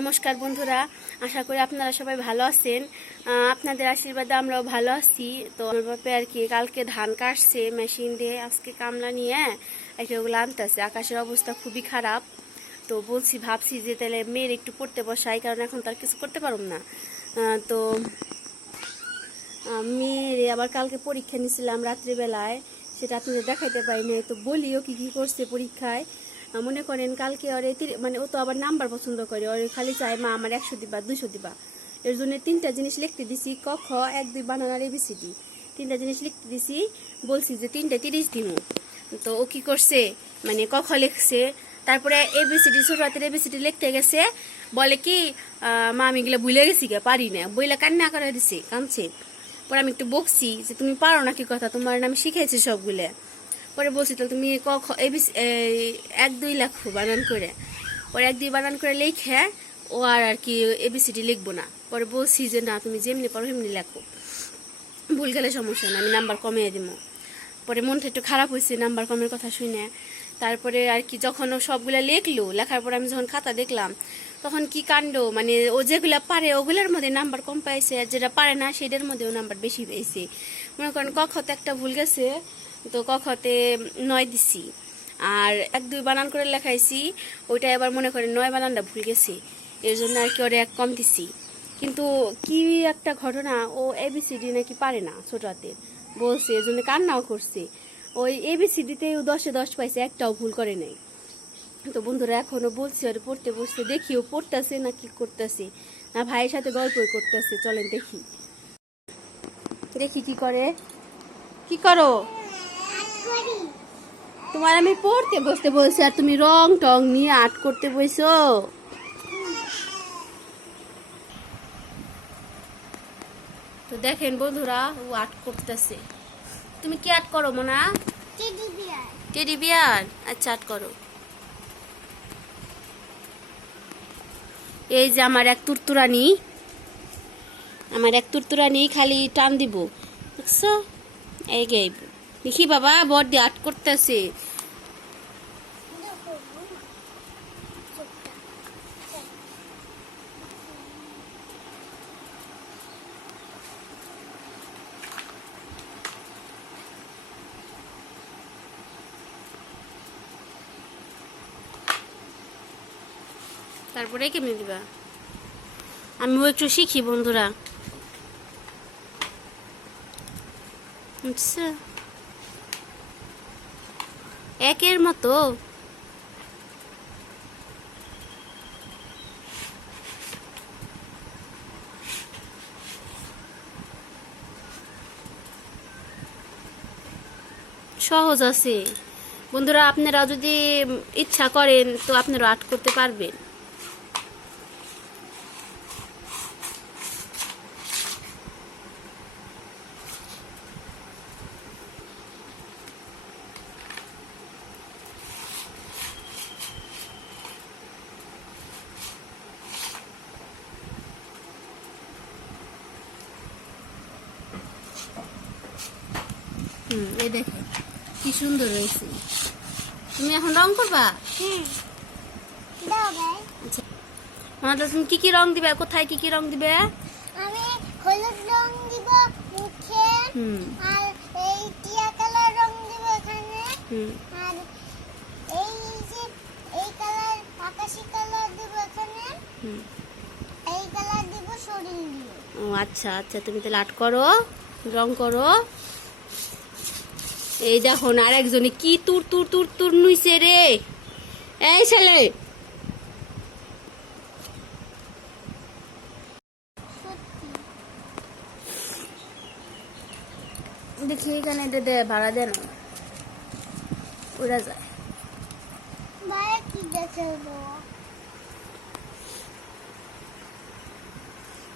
নমস্কার বন্ধুরা, আশা করি আপনারা সবাই ভালো আছেন। আপনাদের আশীর্বাদে আমরাও ভালো আছি। তো আমার বাপে আর কি কালকে ধান কাটছে, মেশিন দিয়ে আজকে কামলা নিয়ে একটা ওগুলো আনতেছে। আকাশের অবস্থা খুবই খারাপ। তো বলছি, ভাবছি যে তাহলে মেয়ের একটু পড়তে বসাই, কারণ এখন তার কিছু করতে পারব না। তো মেয়ের আবার কালকে পরীক্ষা নিয়েছিলাম রাত্রিবেলায়। সেটা আপনাদের দেখাইতে পারি নাই তো বলিও কি কি করছে পরীক্ষায়। মনে করেন কালকে ওরে মানে ও তো আবার নাম্বার পছন্দ করে, ওর খালি চায়, মা, আমার একশো দিবা দুশো দিবা। এর জন্য তিনটা জিনিস লিখতে দিছি, ক, খ, এক, দুই বানানার এবিসিডি। তিনটা জিনিস লিখতে দিছি, বলছি যে তিনটা তিরিশ দিমু। তো ও কি করছে মানে ক, খ লিখছে, তারপরে এবিসিডি, ছোট হাতের এবিসিডি লিখতে গেছে, বলে কি মা, আমি এগুলো ভুলে গেছি গে, পারি না। বইলা কান্না করে দিছে কামছে পরে আমি একটু বকছি যে, তুমি পারো না কি কথা, তোমার না আমি শিখেছি সবগুলো। পরে বলছি তাহলে তুমি ক এবিসি এক, দুই লেখো বানান করে। পরে এক, দুই বানান করে লেখে ও আর আর কি এবিসিডি লিখব না। পরে বলছি যে, না, তুমি যেমনি পারো সেমনি লেখো। ভুল গেলে সমস্যা না, আমি নাম্বার কমিয়ে দিব পরে মনটা একটু খারাপ হয়েছে নাম্বার কমের কথা শুনে তারপরে আর কি যখন ও সবগুলা লিখলো, লেখার পর আমি যখন খাতা দেখলাম, তখন কি কাণ্ড? মানে ও যেগুলা পারে, ওগুলোর মধ্যে নাম্বার কম পাইছে, আর যেটা পারে না, সেটার মধ্যেও নাম্বার বেশি পেয়েছে মনে করেন কখতে একটা ভুল গেছে, তো কখতে নয় দিছি। আর এক, দুই বানান করে লেখাইছি, ওইটা এবার মনে করেন নয় বানানটা ভুল গেছে, এর জন্য আর কি ওরে এক কম দিছি। কিন্তু কি একটা ঘটনা, ও এবিসিডি নাকি পারে না ছোট হাতের বলছে, এর জন্য কান্নাও করছে। ওই এবিসিডিতে দশে দশ পাইছে, একটাও ভুল করে নাই। তো বন্ধুরা, এখনও বলছি আর পড়তে বসতে দেখি ও পড়তেছে না কি করতেছে। না ভাইয়ের সাথে গল্পই করতেছে, চলেন দেখি। দেখি কি করে। কি করো? তোমার আমি পড়তে বসতে বলছি, আর তুমি রং টং নিয়ে আর্ট করতে বসো তো দেখেন বন্ধুরা, ও আর্ট করতেছে। তুমি কি আর্ট করো মোনা? Teddy bear. আচ্ছা আর্ট করো। এই যে আমার এক তুরতুরানি আমার এক তুরতুরানি খালি টান দিব। দেখছ? এই গে দেখি বাবা বড় দিয়ে আর্ট করতেছে। তারপরে কেমনি দিবা? আমিও একটু শিখি, বন্ধুরা। আচ্ছা। একের মতো। সহজ আছে। বন্ধুরা, আপনারা যদি ইচ্ছা করেন তো আপনারা আর্ট করতে পারবেন। হুম এই দেখো কি সুন্দর হয়েছে। তুমি এখন রং করবা? আচ্ছা। আমাদের তুমি কি কি রং দিবে? কোথায় কি কি রং দিবে? আমি হলুদ রং দিব মুখে হুম। আর এই টিয়া কালার রং দিব এখানে। আর এই যে এই কালার আকাশি কালার দিব এখানে। এই কালার দিব শরীর ও আচ্ছা আচ্ছা তুমি তাহলে আর্ট করো রং করো। এই দেখো আর একজনে কি তুর তুর তুর তুর নুইছে রে। এই ছেলে। দেখি এখানে দে দে ভাড়া দেন উড়া যায়। কি দেখাবো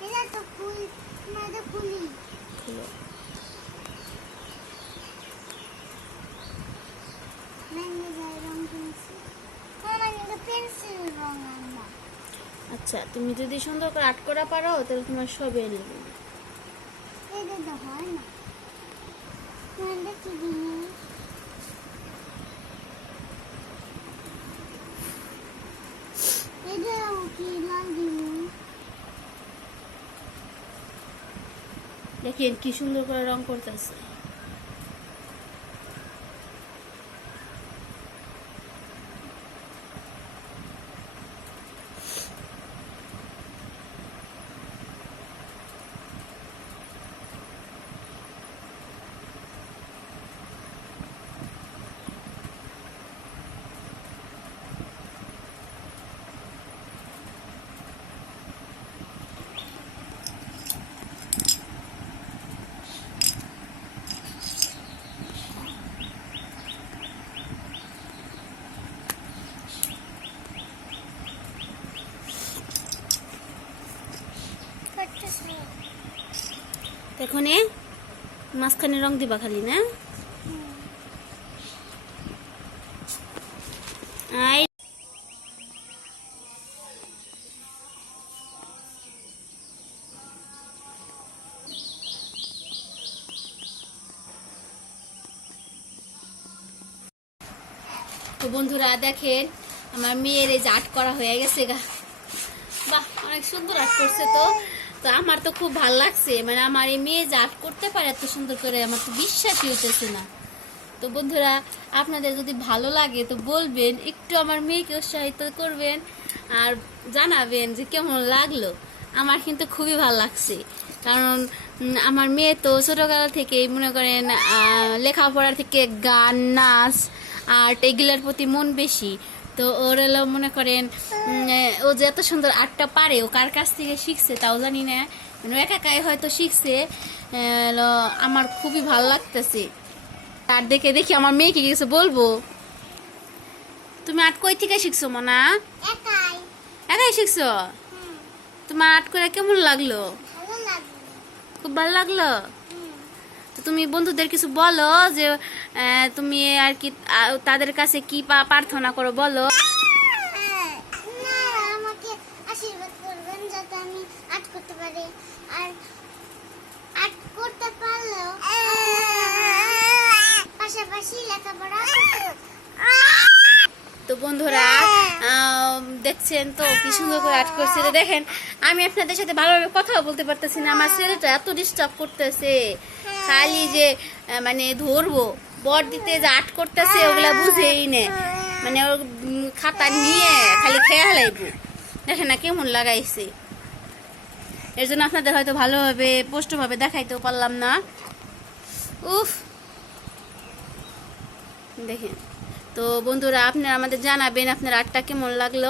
এটা তো ফুল মানে ফুলি খুলো। মানে ভাই রং পেন্সিল মানে এটা পেন্সিল রং আনবা আচ্ছা তুমি যদি সুন্দর করে আর্ট করা পারো, তাহলে তোমার সবে এনে দেবো। দেখেন কি সুন্দর করে রং করতেছে। এখন মাঝখানে রং দিবা খালি, না? তো বন্ধুরা, দেখেন আমার মেয়ের এই যে আর্ট করা হয়ে গেছে গা। বাহ, অনেক সুন্দর আর্ট করছে তো। তো আমার তো খুব ভালো লাগছে। মানে আমার এই মেয়ে যে আর্ট করতে পারে, এত সুন্দর করে আমার তো বিশ্বাসই হইতেছে না। তো বন্ধুরা, আপনাদের যদি ভালো লাগে তো বলবেন, একটু আমার মেয়েকে উৎসাহিত করবেন আর জানাবেন যে কেমন লাগল। আমার কিন্তু খুবই ভালো লাগছে। কারণ আমার মেয়ে তো ছোটোকাল থেকেই মনে করেন লেখাপড়া থেকে গান, নাচ, আর্ট এগুলোর প্রতি মন বেশি। তো ওর হলো মনে করেন ও যে এত সুন্দর আর্টটা পারে ও কার কাছ থেকে শিখছে তাও জানি না। মানে একা একাই হয়তো শিখছে আমার খুবই ভালো লাগতেছে। আর দেখে দেখি আমার মেয়েকে কিছু বলব। তুমি আর্ট কই থেকে শিখছো মনা? একাই। একাই শিখছো? তোমার আর্ট করে কেমন লাগল। খুব ভালো লাগল? তুমি বন্ধুদের কিছু বলো যে তুমি আর কি তাদের কাছে কি প্রার্থনা করো বলো আর আর্ট করতে পারলেও পাশাপাশি লেখাপড়া। তো বন্ধুরা দেখছেন তো কি সুন্দর করে আর্ট করছে। দেখেন, আমি আপনাদের সাথে ভালোভাবে কথাও বলতে পারতেছি না, আমার ছেলেটা এত ডিস্টার্ব করতেছে। খালি যে মানে ধরবো, বর দিতে যে আর্ট করতেছে, ওগুলা বুঝেই নে। মানে ওর খাতা নিয়ে খালি খেয়া লাইব দেখেন না কেমন লাগাইছে। এর জন্য আপনাদের হয়তো ভালোভাবে, স্পষ্টভাবে দেখাইতেও পারলাম না। উফ। দেখেন। তো বন্ধুরা আপনারা আমাদের জানাবেন আপনার আটটা কেমন লাগল।